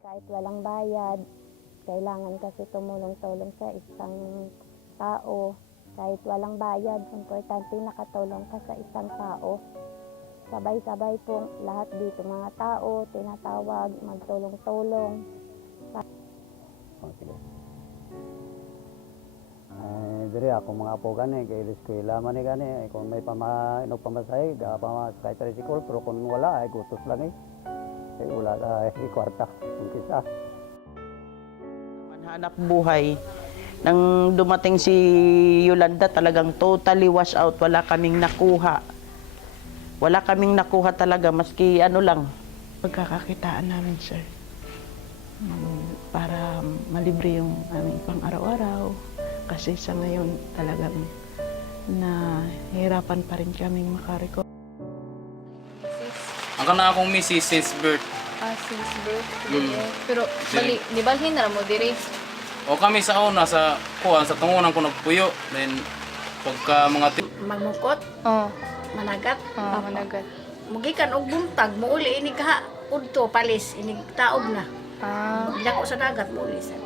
Kahit walang bayad, kailangan kasi tumulong-tulong sa isang tao. Kahit walang bayad, importante nakatulong ka sa isang tao. Sabay-sabay po lahat dito mga tao, tinatawag, magtulong-tulong. Oh, sige. Diri ako mga apo gani, kay eskwela man ni gani, kung may pamasahe, kahit tricycle, pero kung wala, ay gutos lang eh. Ay wala ay kwarta, yung kisa. Hanap buhay. Nang dumating si Yolanda, talagang totally wash out. Wala kaming nakuha. Wala kaming nakuha talaga, maski ano lang. Pagkakakitaan namin, sir. Para malibre yung aming pang-araw-araw. Kasi sa ngayon talagang nahihirapan pa rin kaming makarecover. Ang kana akong misis since birth. Since birth. Pero di balhin na mo diri. O kami sa una sa kuan sa tungunan ko nagpuyo. Then pagka mga Magmukot, managat. Managat. Mugikan og buntag, muuli ini kaha udto palis, ini taob na. Dako sa dagat muuli sa.